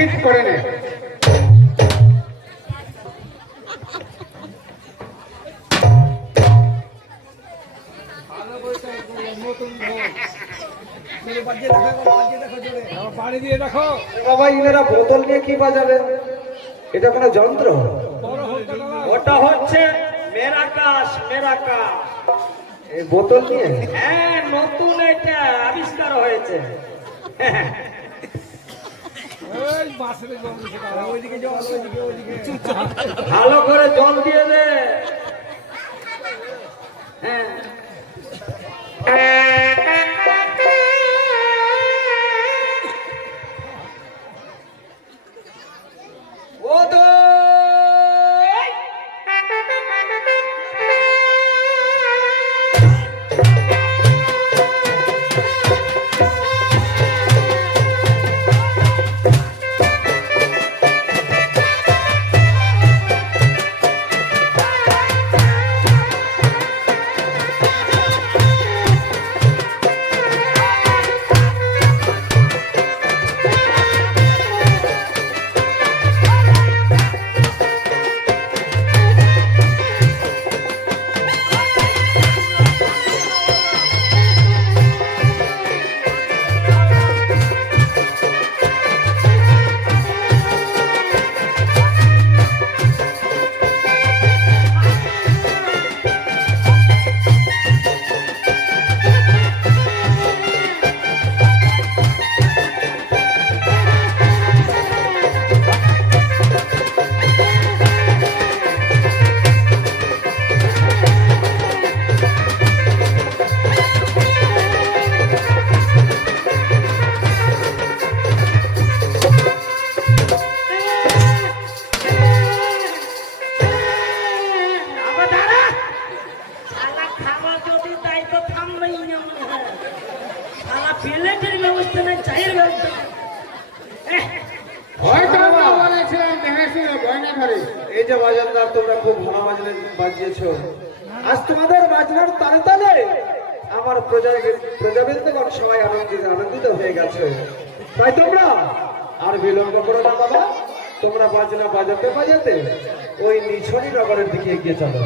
Fit করে নে। বাড়ি দিয়ে দেখো বাবা ইনারা বোতল নিয়ে কি বাজাবে এটা কোনো যন্ত্র? ওটা হচ্ছে এই বোতল নিয়ে? হ্যাঁ নতুন এটা আবিষ্কার হয়েছে। ভালো করে জল দিয়ে দে। হ্যাঁ। শালা ব্যবস্থা নেই চায়ের ব্যবস্থা হয়তো আমরা বলেছিলাম দেখে শুনে গয়না ধরে এই যে বাজানদার তোমরা খুব ভালো বাজনা বাজিয়েছো। আজ তোমাদের বাজনার তালে তালে আমার প্রজা প্রজাবৃন্দগণ সবাই আনন্দিত আনন্দিত হয়ে গেছে। তাই তোমরা আর বিলম্ব করো না বাবা। তোমরা বাজনা বাজাতে বাজাতে ওই নিছনি নগরের দিকে এগিয়ে চলো।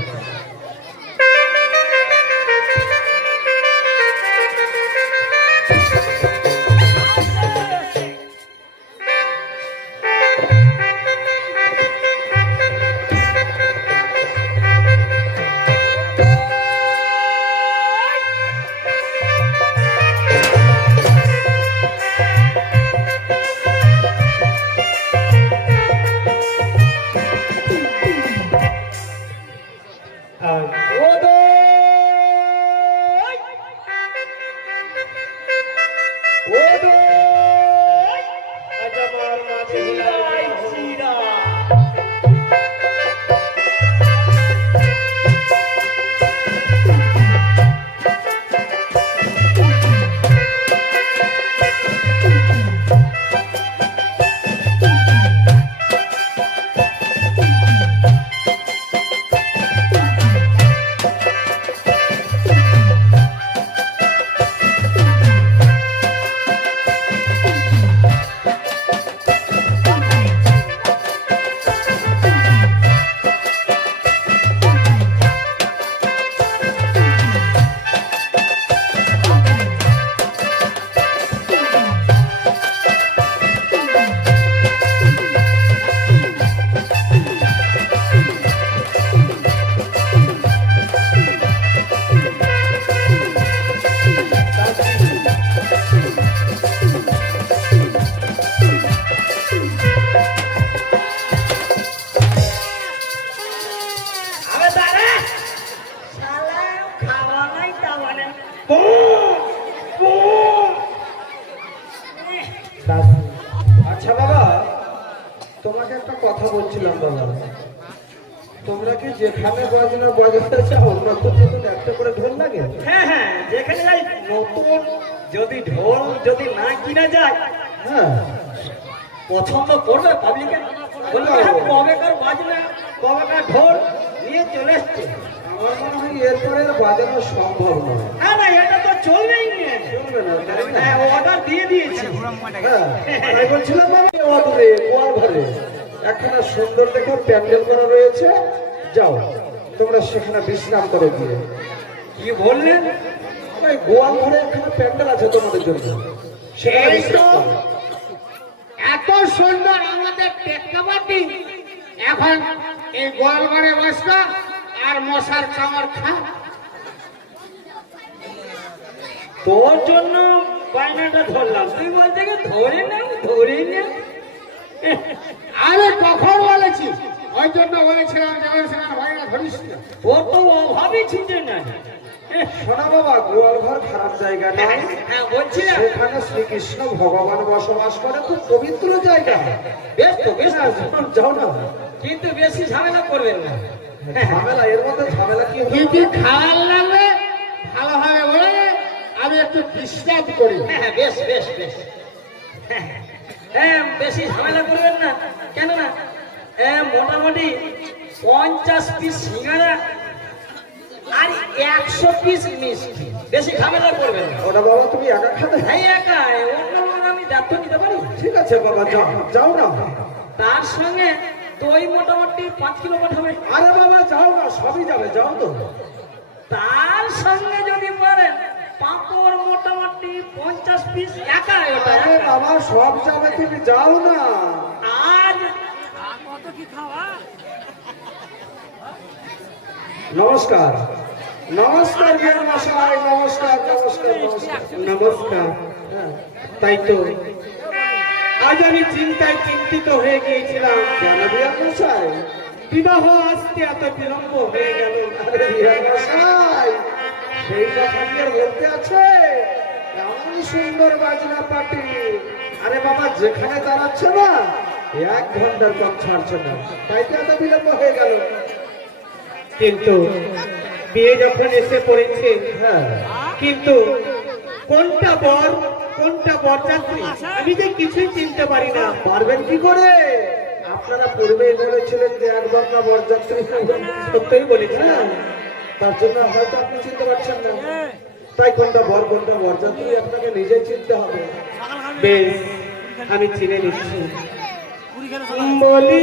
একটা কথা বলছিলাম বাবা। তোমরা কি যেখানে বাজনা বাজাতে চাও নতুন নতুন একটা করে ঢোল লাগে? হ্যাঁ হ্যাঁ যেখানে যাই নতুন যদি ঢোল যদি না কিনা যায় হ্যাঁ। পছন্দ করবে পাবলিকে বলবে হ্যাঁ কবেকার বাজনা কবেকার ঢোল নিয়ে চলে এসছে। আমার মনে হয় এরপরে বাজানো সম্ভব নয়। হ্যাঁ না এটা তো চলবেই চলবে না হ্যাঁ অর্ডার দিয়ে দিয়েছি। হ্যাঁ বলছিলাম অদূরে ঘরে। একখানা সুন্দর দেখে প্যান্ডেল করা রয়েছে। যাও তোমরা সেখানে বিশ্রাম করে গিয়ে। কি বললেন? ওই গোয়াল ঘরে একখানা প্যান্ডেল আছে তোমাদের জন্য। তো। এত সুন্দর আমাদের টেক্কাবাটি এখন এই গোয়ালঘরে বসবা আর মশার কামড় খা। তোর জন্য বায়নাটা ধরলাম। তুই বলতে ধরে না ধরে না। আরে কখন বলেছি? ওই জন্য বলেছিলাম যে ওই সেখানে ভয় না। ধরিস ও তো অভাবই ছিটে না। শোনা বাবা গোয়াল ঘর খারাপ জায়গা নয়। হ্যাঁ বলছি সেখানে শ্রীকৃষ্ণ ভগবান বসবাস করে খুব পবিত্র জায়গা। বেশ তো বেশ হ্যাঁ, যাও- না। কিন্তু বেশি ঝামেলা করবেন না। ঝামেলা এর মধ্যে ঝামেলা কি কি হবে? কি খাওয়ার লাগবে ভালোভাবে বলে আমি একটু ডিস্টার্ব করি। হ্যাঁ হ্যাঁ, বেশ বেশ বেশ। হ্যাঁ, হ্যাঁ বেশি ঝামেলা করবেন না। কেন না হ্যাঁ, মোটামুটি পঞ্চাশ পিস সিঙ্গারা আর একশো পিস মিষ্টি। বেশি ঝামেলা করবেন না। ওটা বাবা তুমি একা খাবে? হ্যাঁ একা। অন্য লোক আমি দায়িত্ব নিতে পারি? ঠিক আছে বাবা যাও যাও না। তার সঙ্গে দই মোটামুটি পাঁচ কিলো পাঠাবে। আরে বাবা যাও না সবই যাবে যাও তো। তার সঙ্গে যদি পাঁপড় মোটামুটি পঞ্চাশ পিস একা ওটা আরে বাবা সব যাবে তুমি যাও না। আর নমস্কার। নমস্কার বীর মশাই নমস্কার নমস্কার নমস্কার। নমস্কার। হ্যাঁ, তাই তো। আজ আমি চিন্তায় চিন্তিত হয়ে গিয়েছিলাম। কেন বীর মশাই? বিবাহ আসতে এত বিলম্ব হয়ে গেল। বীর মশাই। সেই আছে? এমন সুন্দর বাজনা পার্টি। আরে বাবা যেখানে দাঁড়াচ্ছে না এক ঘণ্টার কম ছাড়ছে না। তাই তো এত বিলম্ব হয়ে গেল। কিন্তু বিয়ে যখন এসে পড়েছে হ্যাঁ কিন্তু কোনটা বর কোনটা বরযাত্রী আমি যে কিছুই চিনতে পারি না। পারবেন কি করে? আপনারা পূর্বেই বলেছিলেন যে একবার না বরযাত্রী। সত্যই বলেছি। হ্যাঁ, তার জন্য হয়তো আপনি চিনতে পারছেন না। তাই কোনটা বর কোনটা বরযাত্রী আপনাকে নিজে চিনতে হবে বেশ আমি চিনে নিচ্ছি। বলি